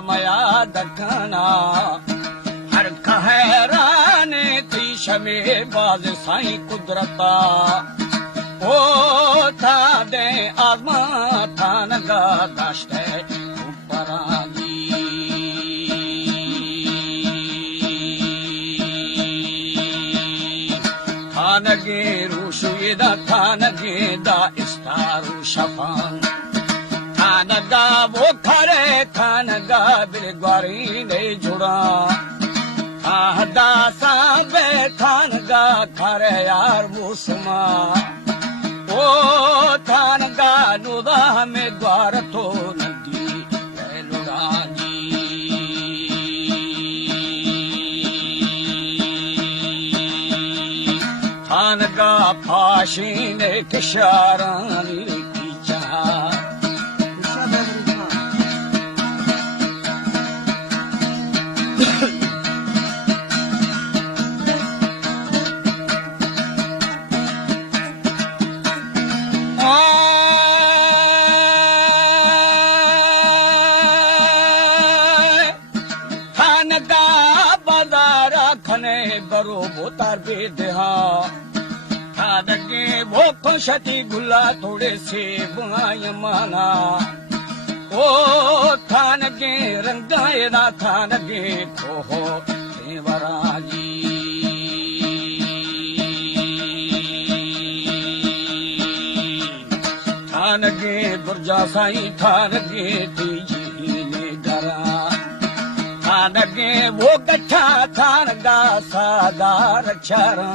मया दखना हर कहराने थी शमे बाज साईं कुदरता ओ था दे आज़मा थानगा दाश्ते ऊपरागी थानगे रूशुयदा थानगे दा इस्तारू शफान थानगा वो खरे थानगा बिलग्वारी ने जुड़ा आहदा साबे थानगा खरे यार मुसमा ओ थानगा नुदा में द्वार तो नदी लुड़ागी थानगा फाशी ने किशारानी की चाह बरो बोतार बेदहा थानगे वो खुशती गुला थोड़े से बुआय माना ओ थानगे रंगाए ना थानगे खोहो देवराजी थानगे बुर्जा साई थानगे तीजी ने गरा थानगे वो गठा थानगा सादार छरा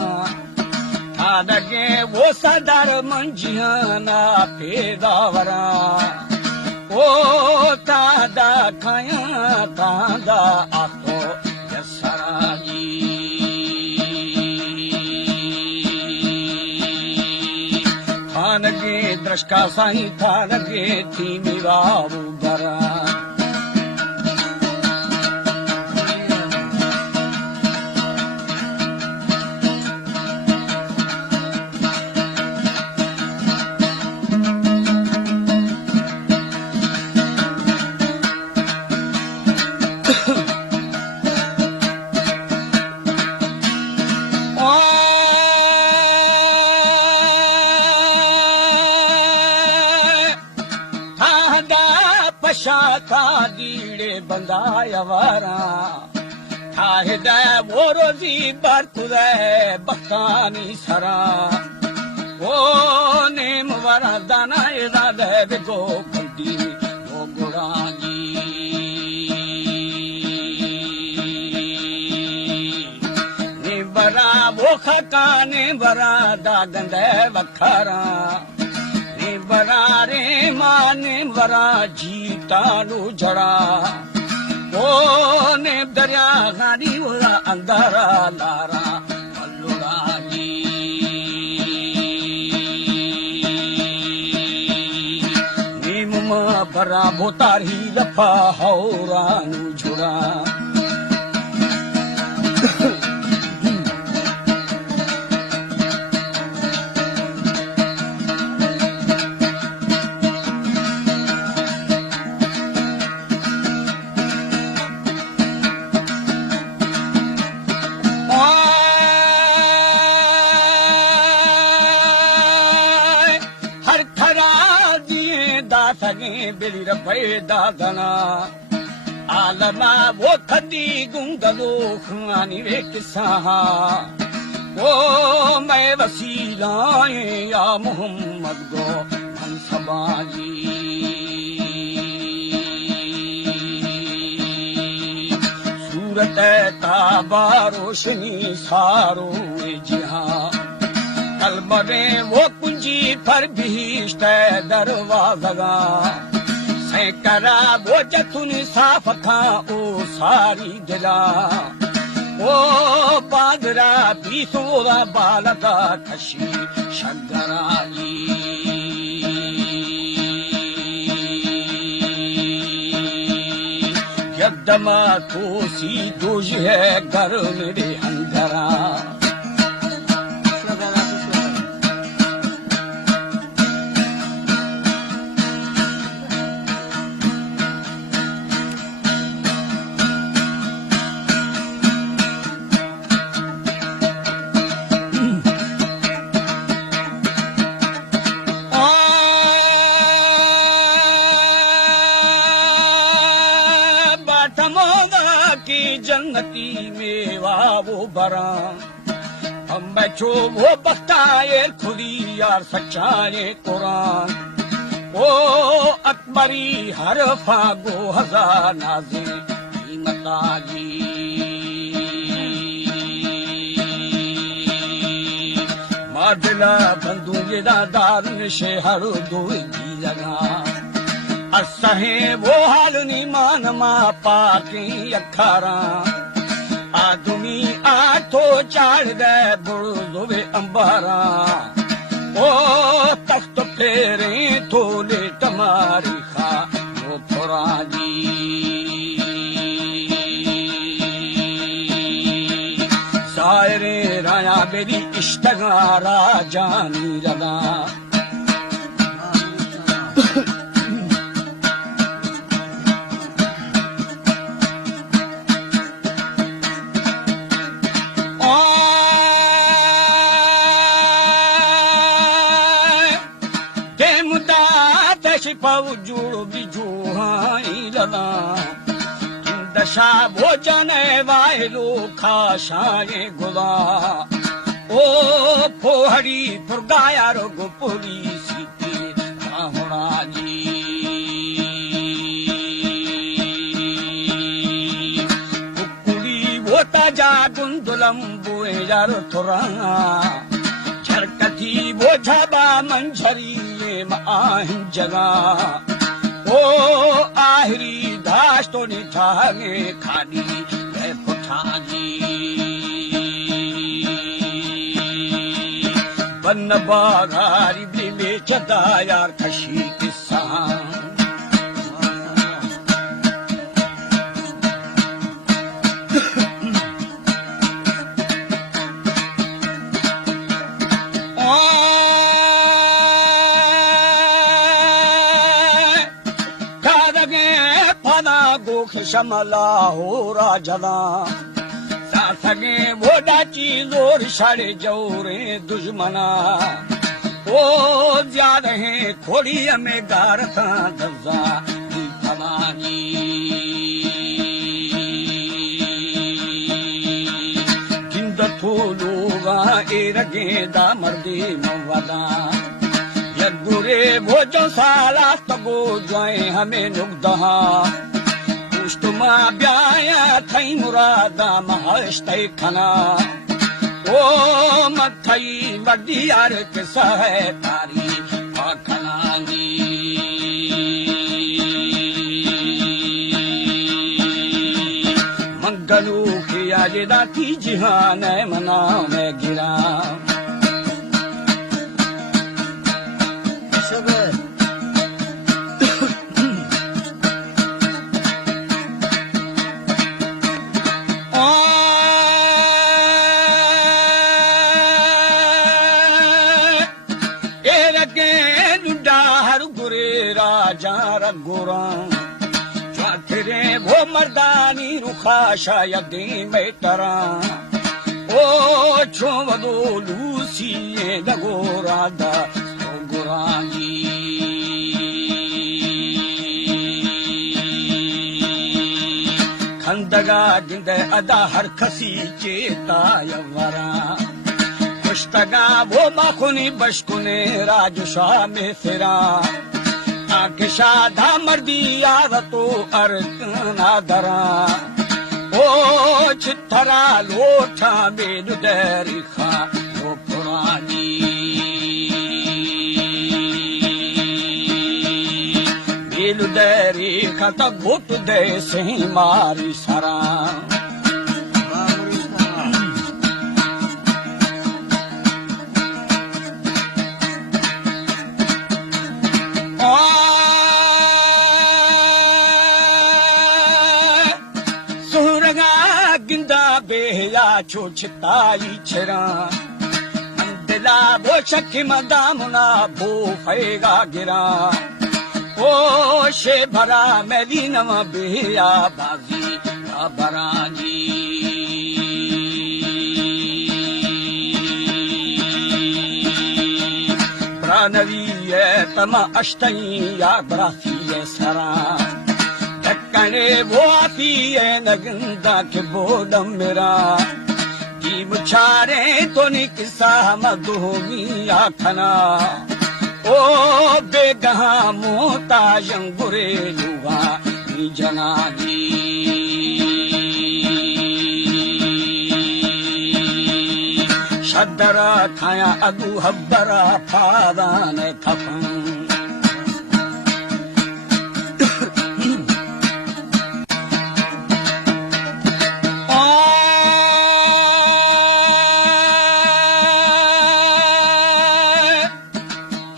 थानगे वो सदार मंजियाना पेदावरा ओ तादा खाया तादा आतो यसराजी थानगे दृष्का साई थानगे थी मिरावू गरा पशाता दीड़े बंदाया वारा थाहिदा वो रोजी बरतुदे बखानी सरा वो नेम वरा दाना इरादे बिगो कुंडी वो गुरागी निबरा वो खकाने बरा दागंदे वखरा बरारे माने बरा जीता नु जड़ा ओ ने दरिया गाड़ी वरा अंधारा लारा मल्लुड़ागी नीम मा बरा बोतारी लफा हौरा नु जुड़ा सगे बिली रफे दादना आलमा वो खदी गुंगलो खानी वे किसा ओ मैं वसीलाए या मोहम्मद गो मनसबाजी सूरत ताबा रोशनी सारो जहां कलमरे वो कुंजी पर भीष्ट दरवाजा सैकरा वो जथुन साफ खा ओ सारी दिला ओ पादरा बीसोरा बालका खशी शगराई यदमा कोसी दूज है घर मेरे अंधरा जन्नती मेवा वो बरा हम बैठो वो बख्ताए खुदी यार सच्चाए कुरान ओ अकबरी हर फागो हजार नाज़े कीमताजी मादिला बंदू जेदा दार निशे हर दोई की लगा असहे वो हाल नी मान मा पाके अखारा आदमी आठो चाड़ दे बुड़े अंबारा ओ तख्त फेरे थोले तमारी खा वो फुराजी सायरे राया बेरी इश्तगारा जानी रदा पावजुड़ बिजू हाई लदा दशा भोजन वायलो खाशाए गुला ओ फोहड़ी फुरगाया रोगो पुलिसी होना जी कुड़ी वो ताजा गुंदुलम बुए यार थोड़ा झरकती वो झाबा मंझरी आहिन जगा ओ आहिरी दास तो निठागे खानी है पुठाजी बन बागारी भी बेचदा यार खशी किस्सा शमला हो राजदा साथगे वो डाची जोर साड़े जोरे दुश्मना ओ ज्यादा है खोड़ी हमें गारता दजा फलानी जिंद थोलूगा एरगे दा मर्दे मवदा यगुरे भोजन साला तगो जाए हमें नुकदहा तुमा ब्याया थई मुरादा महश्तै खना ओ मथई वडी यार किसा है तारी आखनानी मंगलू किया जेदा की जिहान मना में गिरा रे वो मर्दानी रुखा शायद में तरा ओ छोवदो लूसी लगो राधा गुरानी खंदगा जिंद अदा हर खसी चेता यवरा कुश्तगा वो माखुनी बशकुने राजशाह में फिरा शादा मर्दी आदतो अर्कना दरा ओ चित्थरा लोठा बेनु दरी खा वो पुरानी बेनु दरी खा तब भूत दे सही मारी सरा छो छिताई छरा अंदला वो शक्ति मदामुना भो फेगा गिरा ओ शे भरा मेरी नम बेया बाजी बराजी प्राणवी तम अष्टई या ब्रासी सरा कणे वो आती है नगंदा के बोडम मेरा की मुछारे तो नी किसा मधुमी आखना ओ बेगहा मोता जंगुरे लुआ नी जनानी शदरा थाया अगू हब्बरा फादान थपन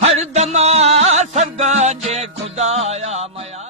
हर दमा सरगा जे खुदाया मया